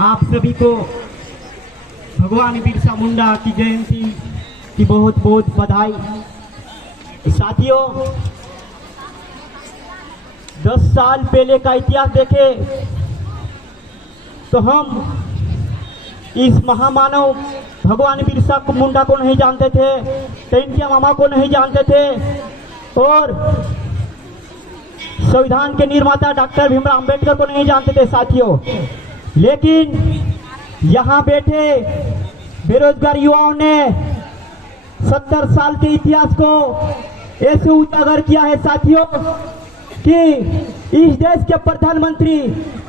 आप सभी को भगवान बिरसा मुंडा की जयंती की बहुत बहुत बधाई। साथियों, 10 साल पहले का इतिहास देखे तो हम इस महामानव भगवान बिरसा मुंडा को नहीं जानते थे, टेंटिया मामा को नहीं जानते थे और संविधान के निर्माता डॉक्टर भीमराव अंबेडकर को नहीं जानते थे साथियों। लेकिन यहाँ बैठे बेरोजगार युवाओं ने 70 साल के इतिहास को ऐसे उजागर किया है साथियों कि इस देश के प्रधानमंत्री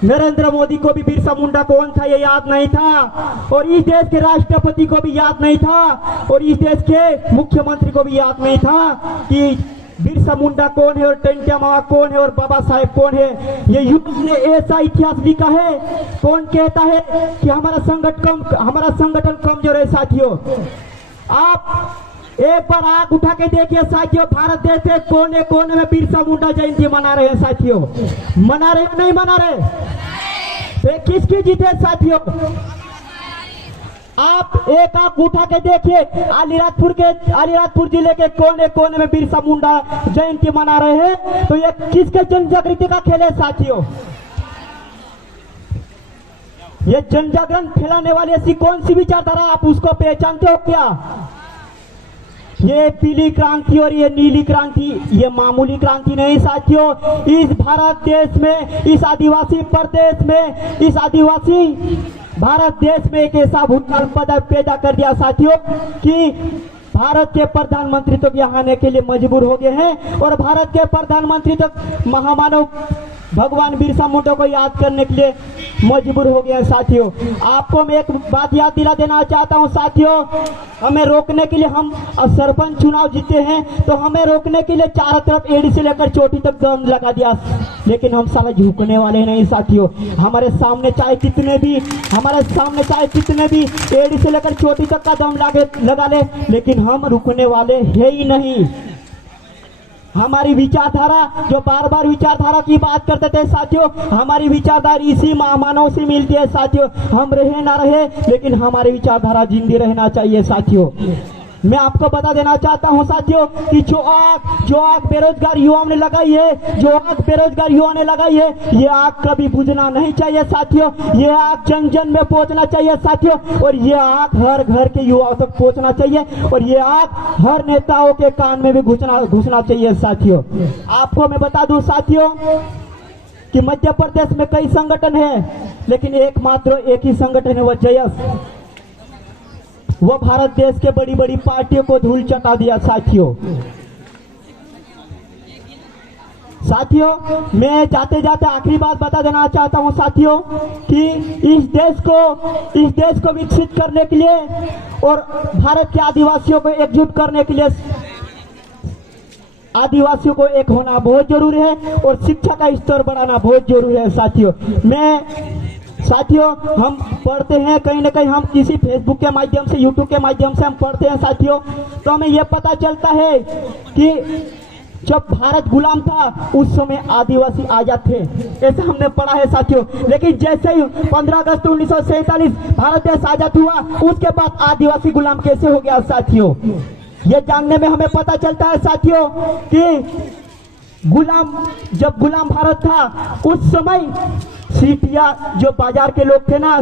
नरेंद्र मोदी को भी बिरसा मुंडा कौन था ये याद नहीं था, और इस देश के राष्ट्रपति को भी याद नहीं था, और इस देश के मुख्यमंत्री को भी याद नहीं था कि बिरसा मुंडा कौन है और टेंटिया मामा कौन है और बाबा साहेब कौन है। ये युग ने ऐसा इतिहास लिखा है। कौन कहता है कि हमारा संगठन कमजोर है साथियों? आप एक बार आग उठा के देखिए साथियों, भारत देश के कोने कोने में बिरसा मुंडा जयंती मना रहे हैं साथियों। मना रहे नहीं मना रहे? तो किसकी जीत है साथियों? आप एक आंख उठा के देखिए, अलीराजपुर जिले के कोने कोने में बिरसा मुंडा जयंती मना रहे हैं। तो ये किसके जन जागृति का खेल है साथियों? ये जन जागरण फैलाने वाली ऐसी कौन सी विचारधारा आप उसको पहचानते हो क्या? ये पीली क्रांति और ये नीली क्रांति ये मामूली क्रांति नहीं साथियों। इस भारत देश में, इस आदिवासी प्रदेश में, इस आदिवासी भारत देश में एक ऐसा भूतकाल पैदा कर दिया साथियों कि भारत के प्रधानमंत्री तो यहाँ आने के लिए मजबूर हो गए हैं, और भारत के प्रधानमंत्री तो महामानव भगवान बिरसा मुंडा को याद करने के लिए मजबूर हो गए हैं साथियों। आपको मैं एक बात याद दिला देना चाहता हूं साथियों, हमें रोकने के लिए, हम सरपंच चुनाव जीते हैं तो हमें रोकने के लिए चारों तरफ एड़ी से लेकर चोटी तक दम लगा दिया, लेकिन हम सारे झुकने वाले नहीं साथियों। हमारे सामने चाहे कितने भी एड़ी से लेकर चोटी तक का दम लगा ले, लेकिन हम रुकने वाले है ही नहीं। हमारी विचारधारा, जो बार बार विचारधारा की बात करते थे साथियों, हमारी विचारधारा इसी महामानव से मिलती है साथियों। हम रहे ना रहे, लेकिन हमारी विचारधारा जिंदी रहना चाहिए साथियों। मैं आपको बता देना चाहता हूं साथियों कि जो आग बेरोजगार युवाओं ने लगाई है, ये आग कभी बुझना नहीं चाहिए साथियों। ये आग जन जन में पहुंचना चाहिए साथियों, और ये आग हर घर के युवाओं तक पहुंचना चाहिए, और ये आग हर नेताओं के कान में भी घुसना चाहिए साथियों। आपको मैं बता दूं साथियों कि मध्य प्रदेश में कई संगठन है, लेकिन एकमात्र एक ही संगठन है, वो जयस। वो भारत देश के बड़ी बड़ी पार्टियों को धूल चटा दिया साथियों। मैं जाते जाते आखिरी बात बता देना चाहता हूं साथियों कि इस देश को विकसित करने के लिए और भारत के आदिवासियों को एकजुट करने के लिए आदिवासियों को एक होना बहुत जरूरी है, और शिक्षा का स्तर बढ़ाना बहुत जरूरी है साथियों। हम पढ़ते हैं कहीं ना कहीं, हम किसी फेसबुक के माध्यम से, यूट्यूब के माध्यम से हम पढ़ते हैं साथियों, तो हमें यह पता चलता है कि जब भारत गुलाम था उस समय आदिवासी आजाद थे, ऐसा हमने पढ़ा है साथियों। लेकिन जैसे ही 15 अगस्त 1947 भारत देश आजाद हुआ, उसके बाद आदिवासी गुलाम कैसे हो गया साथियों, ये जानने में हमें पता चलता है साथियों कि जब गुलाम भारत था उस समय सीटियां, जो बाजार के लोग थे ना,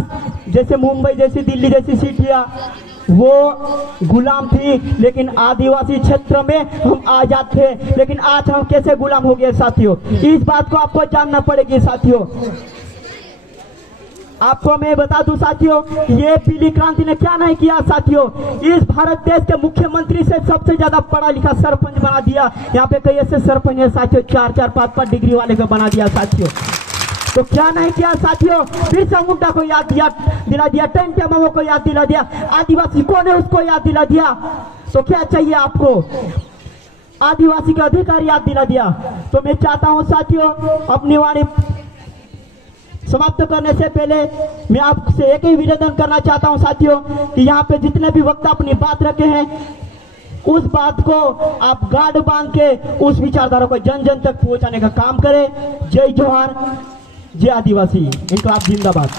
जैसे मुंबई जैसी, दिल्ली जैसी सीटियां, वो गुलाम थी, लेकिन आदिवासी क्षेत्र में हम आजाद थे। लेकिन आज हम कैसे गुलाम हो गए साथियों, इस बात को आपको जानना पड़ेगी साथियों। आपको मैं बता दूं साथियों, ये पीली क्रांति ने क्या नहीं किया साथियों। इस भारत देश के मुख्यमंत्री से सबसे ज्यादा पढ़ा लिखा सरपंच बना दिया। यहाँ पे कई ऐसे सरपंच है साथियों, 4-4, 5-5 डिग्री वाले को बना दिया साथियों। तो क्या नहीं किया साथियों? बिरसा मुंडा को याद दिला दिया, टेंटिया मामा को याद दिला दिया, आदिवासी कौन है उसको याद दिला दिया। तो क्या चाहिए आपको? आदिवासी का अधिकार याद दिला दिया। तो मैं चाहता हूं साथियों, अपनी वाणी समाप्त करने से पहले मैं आपसे एक ही निवेदन करना चाहता हूं साथियों कि यहाँ पे जितने भी वक्ता अपनी बात रखे हैं, उस बात को आप गाढ़ बांध के उस विचारधारा को जन जन तक पहुंचाने का काम करें। जय जोहार, जय आदिवासी, इनकलाब जिंदाबाद।